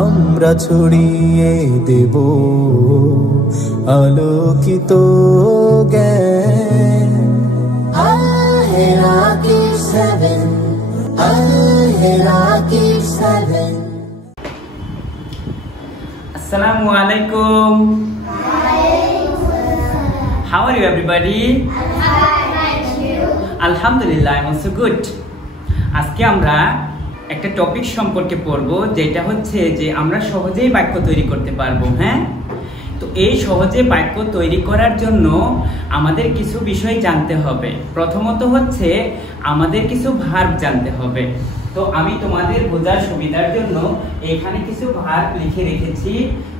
আমরা ছড়িয়ে দেব আলোকিত জ্ঞান। Assalamu alaikum. How are you everybody? Alhamdulillah, I'm also good. আজকে আমরা একটা টপিক সম্পর্কে পড়ব, যেটা হচ্ছে যে আমরা সহজেই বাক্য তৈরি করতে পারবো। হ্যাঁ, তো এই সহজে বাক্য তৈরি করার জন্য আমাদের কিছু বিষয় জানতে হবে। প্রথমত হচ্ছে আমাদের কিছু ভার্ব জানতে হবে। তো আমি তোমাদের বোঝার সুবিধার জন্য এখানে কিছু ভার্ব লিখে রেখেছি।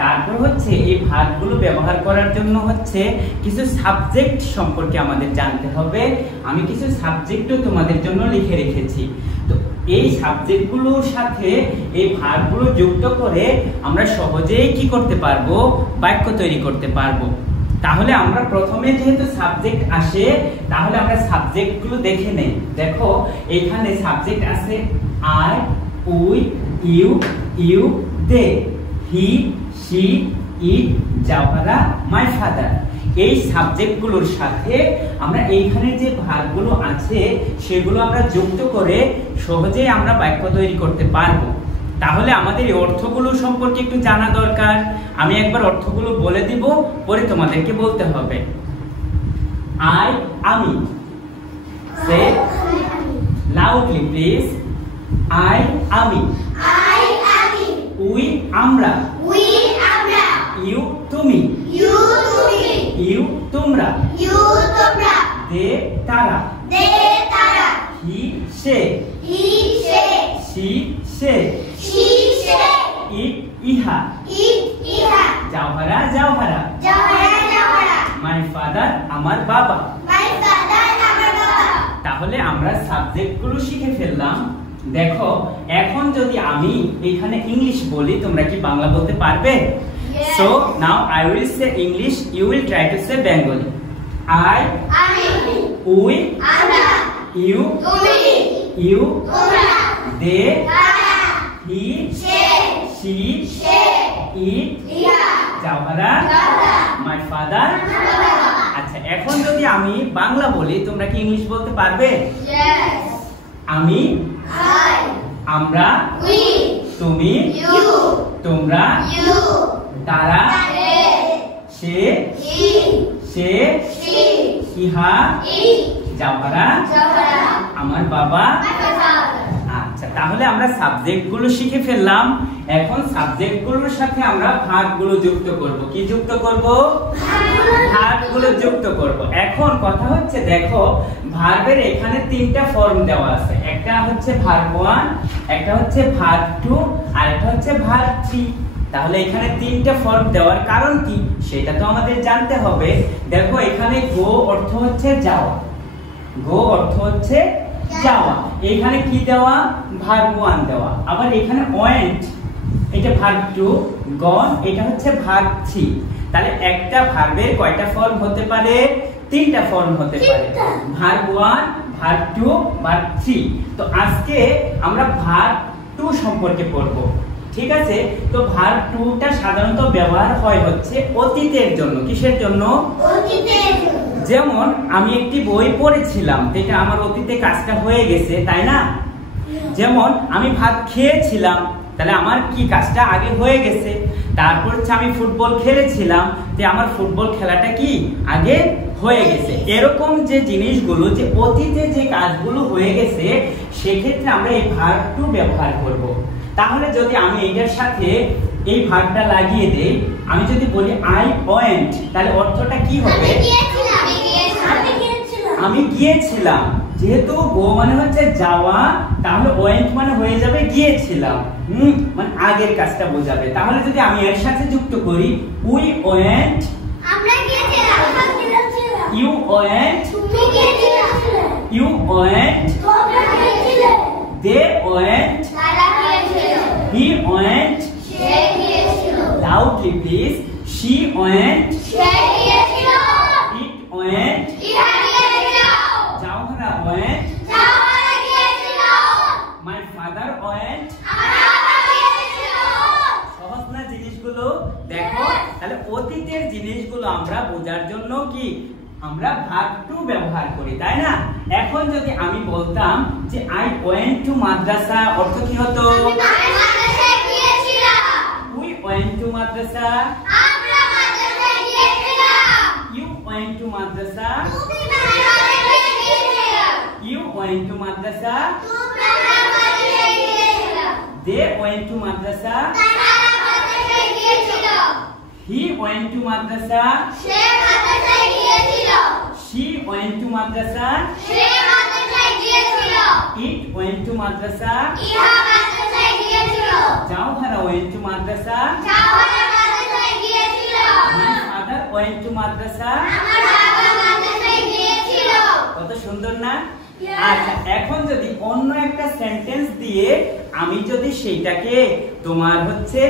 তারপর হচ্ছে এই ভার্বগুলো ব্যবহার করার জন্য হচ্ছে কিছু সাবজেক্ট সম্পর্কে আমাদের জানতে হবে। আমি কিছু সাবজেক্টও তোমাদের জন্য লিখে রেখেছি। তো এই সাবজেক্টগুলোর সাথে এই ভার্বগুলো যুক্ত করে আমরা সহজেই কি করতে পারবো, বাক্য তৈরি করতে পারবো। তাহলে আমরা প্রথমে যেহেতু সাবজেক্ট আসে, তাহলে আমরা সাবজেক্টগুলো দেখে নেই। দেখো এখানে সাবজেক্ট আছে I, we, you, you, they, he, she, it, জাওহারা, মাই ফাদার। এই সাবজেক্টগুলোর সাথে আমরা এইখানে যে ভার্বগুলো আছে সেগুলো আমরা যুক্ত করে সহজেই আমরা বাক্য তৈরি করতে পারবো। তাহলে আমাদের এই অর্থগুলো সম্পর্কে একটু জানা দরকার। আমি একবার অর্থগুলো বলে দিব, পরে তোমাদেরকে বলতে হবে। আই, আমি। সে লাউডলি প্লিজ। আই, আমি। উই, আমরা। ইউ, তুমি। ইউ, তোমরা। দে, তারা। হি, সে। শি, সে। ইট, ইহা। জাওহারা, জাওহারা। মাই ফাদার, আমার বাবা। তাহলে আমরা সাবজেক্টগুলো শিখে ফেললাম। দেখো এখন যদি আমি এখানে ইংলিশ বলি, তোমরা কি বাংলা বলতে পারবে? So now I will say English, you will try to say Bengali. I, we, you, they, he, she, it, জাওহারা, my father. আচ্ছা, এখন যদি আমি বাংলা বলি, তোমরা কি ইংলিশ বলতে পারবে? আমি, আমরা, তুমি, তোমরা, তারা, সে, ইহা, জাওহারা, আমার বাবা। আচ্ছা, তাহলে আমরা সাবজেক্টগুলো শিখে ফেললাম। এখন সাবজেক্টগুলোর সাথে আমরা ভার্বগুলো যুক্ত করব। কি যুক্ত করব? ভার্বগুলো যুক্ত করব। এখন কথা হচ্ছে, দেখো ভার্বের এখানে তিনটা ফর্ম দেওয়া আছে। একটা হচ্ছে ভার্ব 1, একটা হচ্ছে ভার্ব 2, আর একটা হচ্ছে ভার্ব 3। তাহলে এখানে তিনটা ফর্ম দেওয়ার কারণ কি সেটা তো আমাদের জানতে হবে। দেখো এখানে গো অর্থ হচ্ছে যাওয়া, গো অর্থ হচ্ছে যাওয়া। এখানে কি দেওয়া? ভার্ব 1 দেওয়া। আবার এখানে ওয়েন্ট, এটা ভার্ব 2, গন এটা হচ্ছে ভার্ব 3। তাহলে একটা ভার্বের কয়টা ফর্ম হতে পারে? তিনটা ফর্ম হতে পারে, ভার্ব 1, ভার্ব 2, ভার্ব 3। তো আজকে আমরা ভার্ব 2 সম্পর্কে পড়ব। ঠিক আছে? তো ভার্ব 2টা সাধারণত ব্যবহার হয় হচ্ছে অতীতের জন্য। কিসের জন্য? অতীতের জন্য। যেমন আমি একটি বই পড়েছিলাম, এটা আমার অতীতে কাজটা হয়ে গেছে, তাই না? যেমন আমি ভাত খেয়েছিলাম, তাহলে আমার কি কাজটা আগে হয়ে গেছে। তারপর হচ্ছে আমি ফুটবল খেলেছিলাম, যে আমার ফুটবল খেলাটা কি আগে হয়ে গেছে। এরকম যে জিনিসগুলো, যে অতীতে যে কাজগুলো হয়ে গেছে, সেক্ষেত্রে আমরা এই ভার্ব 2 ব্যবহার করব। তাহলে যদি আমি এটার সাথে এই ভার্বটা লাগিয়ে দেই, আমি যদি বলি আই ওয়েন্ট, তাহলে অর্থটা কি হবে? আমি গিয়েছিলাম। যেহেতু গো মানে হচ্ছে যাওয়া, তাহলে ওয়েন্ট মানে হয়ে যাবে গিয়েছিলাম, মানে আগের কাজটা বোঝাবে। তাহলে যদি আমি এর সাথে যুক্ত করি উই ওয়েন্ট, আমরা গিয়েছিলাম, ইউ ওয়েন্ট, তুমি গিয়েছিলে, ইউ ওয়েন্ট, তোমরা গিয়েছিলে, দে ওয়েন্ট, তারা গিয়েছিল, হি ওয়েন্ট, সে গিয়েছিল, লাউডলি প্লিজ, শি ওয়েন্ট, সে গিয়েছিল, ইট ওয়েন্ট, ইহা গিয়েছিল, জাওহারা ওয়েন্ট, জাওহারা গিয়েছিল, মাই ফাদার ওয়েন্ট, আমার বাবা গিয়েছিল, দেখো তাহলে অতীতের জিনিসগুলো আমরা বোঝার জন্য কি আমরা ভার্ব টু ব্যবহার করি, তাই না? এখন যদি আমি বলতাম যে আই ওয়েন্ট টু মাদ্রাসা, অর্থ কি হতো? আমি মাদ্রাসায় গিয়েছিলাম। উই ওয়েন্ট টু মাদ্রাসা, আমরা মাদ্রাসায় গিয়েছিলাম। ইউ ওয়েন্ট টু মাদ্রাসা, তুমি মাদ্রাসায় গিয়েছিলে। ইউ ওয়েন্ট টু মাদ্রাসা, তোমরা মাদ্রাসায় গিয়েছিলে। দে ওয়েন্ট টু মাদ্রাসা, তারা মাদ্রাসায় গিয়েছিল। হি ওয়েন্ট টু মাদ্রাসা, সে মাদ্রাসায় গিয়েছিল। শি ওয়েন্ট টু মাদ্রাসা, সে মাদ্রাসায় গিয়েছিল। ইট ওয়েন্ট টু মাদ্রাসা, ইহা মাদ্রাসায় গিয়েছিল। জাওহারা ওয়েন্ট টু মাদ্রাসা, জাওহারা মাদ্রাসায় গিয়েছিল। মাই ফাদার ওয়েন্ট টু মাদ্রাসা। আমার বাবা মাদ্রাসায় গিয়েছিল। কত সুন্দর না? Yes. আচ্ছা, এখন যদি অন্য একটা সেন্টেন্স দিয়ে আমি যদি সেইটাকে তোমার হচ্ছে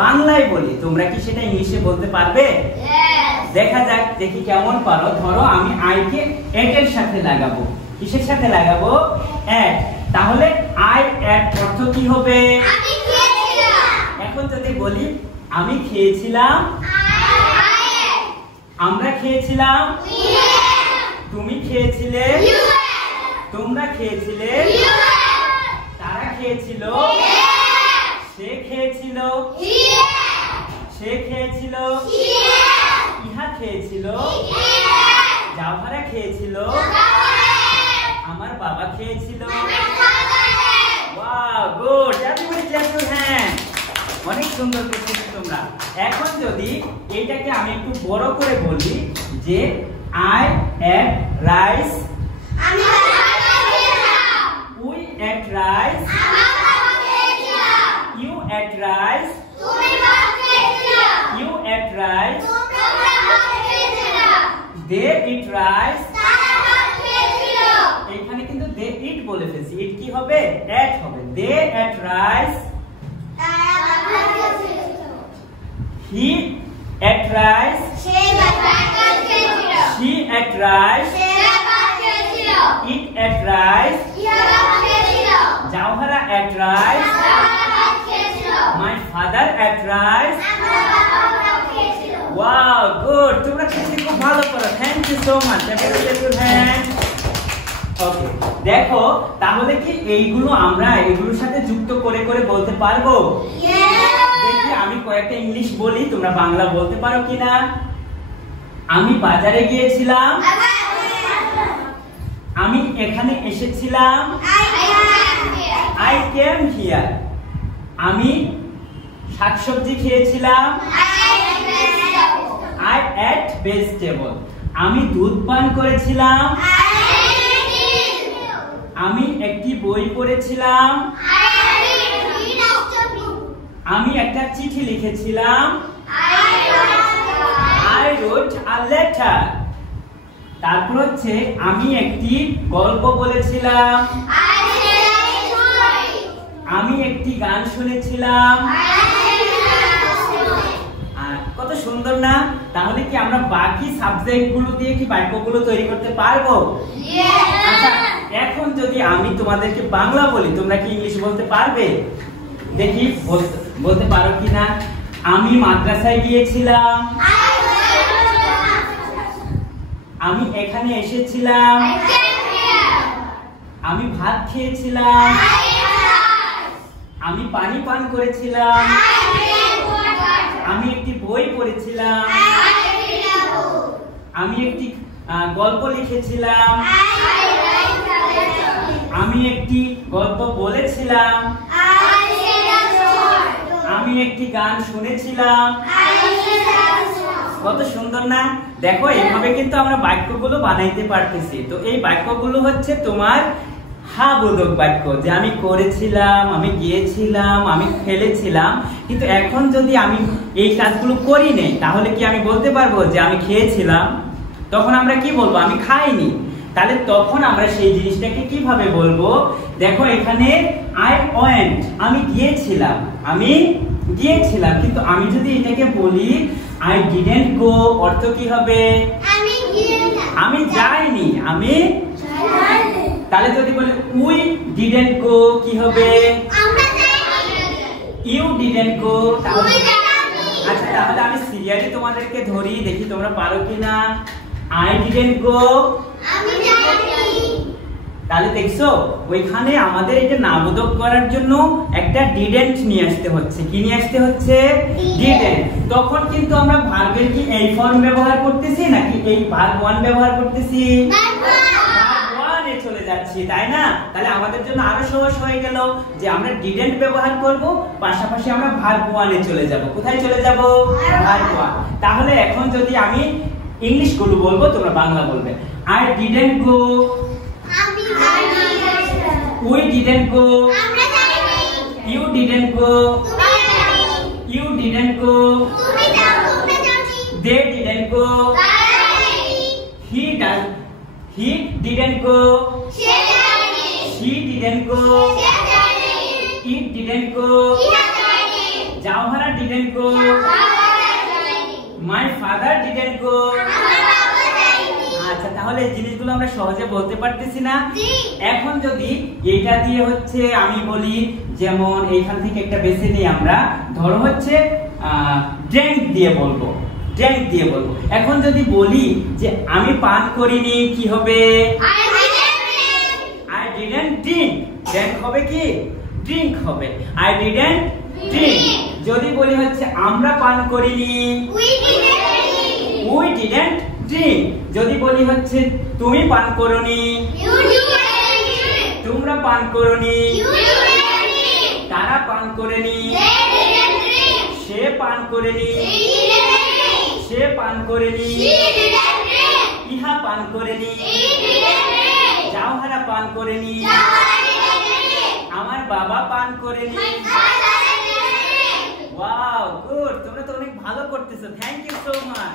বাংলায় বলি, তোমরা কি সেটা ইংলিশে বলতে পারবে? Yes. দেখা যাক, দেখি কেমন পারো। ধরো আমি আই কে এট এর সাথে লাগাবো। কিসের সাথে লাগাবো? এট। তাহলে আই এট অর্থ কি হবে? আমি খেয়েছিলাম। এখন যদি বলি আমি খেয়েছিলাম, I আমরা খেয়েছিলাম, we ate. তুমি খেয়েছিলে, You ate. তোমরা খেয়েছিলে, You ate. তারা খেয়েছিল, He ate. সে খেয়েছিল, He ate. সে খেয়েছিল, He ate. ইহা খেয়েছিল, He ate. জাওহারা খেয়েছিল, Jawahar ate. আমার বাবা খেয়েছিল। My father ate. Wow, good, everybody clap your hand. অনেক সুন্দর করতেছো তোমরা। এখন যদি এইটাকে আমি একটু বড় করে বলি যে আই এট রাইস, আমি ভাত খেয়েছিলাম। উই এট রাইস, আমরা ভাত খেয়েছিলাম। ইউ এট রাইস, তুমি ভাত খেয়েছিলে। ইউ এট রাইস, তোমরা ভাত খেয়েছিলে। দে ইট রাইস। তারা ভাত খেয়েছিল। এখানে কিন্তু দে ইট বলে ফেলছি, ইট কি হবে? এট হবে। দে এট রাইস, তারা ভাত খেয়েছিল। হি এট রাইস, সে ভাত খেয়েছিল। শি এট রাইস, সেরা ভাত খেয়েছিল। ইট এট রাইস, ইহা ভাত খেয়েছিল। জাওহারা এট রাইস, তারা ভাত খেয়েছিল। My father ate rice. আমার বাবা ভাত খেয়েছিল। ওয়াও, গুড, তোমরা কিন্তু খুব ভালো করো। Thank you so much. Okay, দেখো তাহলে কি এইগুলো আমরা এগুলোর সাথে যুক্ত করে করে বলতে পারবো? দেখি আমি কয়েকটা ইংলিশ বলি, তোমরা বাংলা বলতে পারো কিনা। আমি বাজারে গিয়েছিলাম, আমি এখানে এসেছিলাম, আই কেম হিয়ার। আমি শাকসবজি খেয়েছিলাম, আই এট ভেজিটেবল। আমি দুধ পান করেছিলাম, আমি একটি বই পড়েছিলাম, আমি একটা চিঠি লিখেছিলাম, I wrote a letter. তারপর হচ্ছে আমি একটি গল্প বলেছিলাম, আমি একটি গান শুনেছিলাম। কত সুন্দর না? তাহলে কি আমরা বাকি সাবজেক্ট গুলো দিয়ে কি বাক্যগুলো তৈরি করতে পারবো? আচ্ছা, এখন যদি আমি তোমাদেরকে বাংলা বলি, তোমরা কি ইংলিশ বলতে পারবে? দেখি বলতে পারো কিনা। আমি মাদ্রাসায় গিয়েছিলাম, আমি এখানে এসেছিলাম, আমি ভাত খেয়েছিলাম, আমি পানি পান করেছিলাম, আমি একটি বই পড়েছিলাম, আমি একটি গল্প লিখেছিলাম, আমি একটি গল্প বলেছিলাম, আমি একটি গান শুনেছিলাম। কত সুন্দর না? দেখো এইভাবে কিন্তু আমরা বাক্যগুলো বানাইতে পারতেছি। তো এই বাক্যগুলো হচ্ছে তোমার হা বোধক বাক্য, যে আমি করেছিলাম, আমি গিয়েছিলাম, আমি খেলেছিলাম। কিন্তু এখন যদি আমি এই কাজগুলো করি নাই, তাহলে কি আমি বলতে পারবো যে আমি খেয়েছিলাম? তখন আমরা কি বলবো? আমি খাইনি। তাহলে তখন আমরা সেই জিনিসটাকে কিভাবে বলবো? দেখো এখানে আই ওয়েন্ট, আমি গিয়েছিলাম, আমি গিয়েছিলাম। কিন্তু আমি যদি এটাকে বলি আই ডিডন্ট গো, অর্থ কি হবে? আমি যাইনি, আমি। তাহলে যদি বলি উই ডিডন্ট গো, কি হবে? You didn't go. আচ্ছা, তাহলে আমি সিরিয়ালি তোমাদেরকে ধরি, দেখি তোমরা পারো কিনা। I didn't go। আমি যাইনি। তাহলে দেখছো ওইখানে আমাদের এটা নাবোধক করার জন্য একটা ডিডেন্ট নিয়ে আসতে হচ্ছে। কি নিয়ে আসতে হচ্ছে? ডিডেন্ট। তখন কিন্তু আমরা ভার্বের কি এই ফর্ম ব্যবহার করতেছি নাকি এই ভার্ব ওয়ান ব্যবহার করতেছি? ভার্ব ওয়ানে চলে যাচ্ছি, তাই না? তাহলে আমাদের জন্য আরো সহজ হয়ে গেল যে আমরা ডিডেন্ট ব্যবহার করব, পাশাপাশি আমরা ভার্ব ওয়ানে চলে যাব। কোথায় চলে যাব? Verb one. তাহলে এখন যদি আমি ইংলিশ গুলো বলবো, তোমরা বাংলা বলবে। I didn't go। আমি যাইনি। We didn't go। আমরা যাইনি। You didn't go। তুমি যাইনি। You didn't go। তুমি যাও, তোমরা যাওনি। They didn't go। তারা যায়নি। He didn't go। সে যায়নি। She didn't go। সে যায়নি। It didn't go। ইহা যায়নি। Jawhara didn't go। বাবা যায়নি। My father didn't go। আমার বাবা যায়নি। আচ্ছা, তাহলে এই জিনিসগুলো আমরা সহজে বলতে পারতেছি না? জি। এখন যদি এইটা দিয়ে হচ্ছে আমি বলি, যেমন এইখান থেকে একটা বেছে নিই আমরা, ধরো হচ্ছে ড্রিঙ্ক দিয়ে বলবো, ড্রিঙ্ক দিয়ে বলবো। এখন যদি বলি যে আমি পান করিনি, কি হবে? I didn't drink। ড্রিঙ্ক হবে কি? ড্রিঙ্ক হবে। I didn't drink। যদি বলি হচ্ছে আমরা পান করিনি, we didn't drink। যদি বলি হচ্ছে তুমি পান করোনি, তোমরা পান করোনি, তারা পান করেনি, সে পান করেনি, সে পান করেনি, ইহা পান করেনি, জাওহারা পান করেনি, আমার বাবা পান করেনি। ওয়াও, গুড, তোমরা তো অনেক ভালো করতেছো। Thank you so much.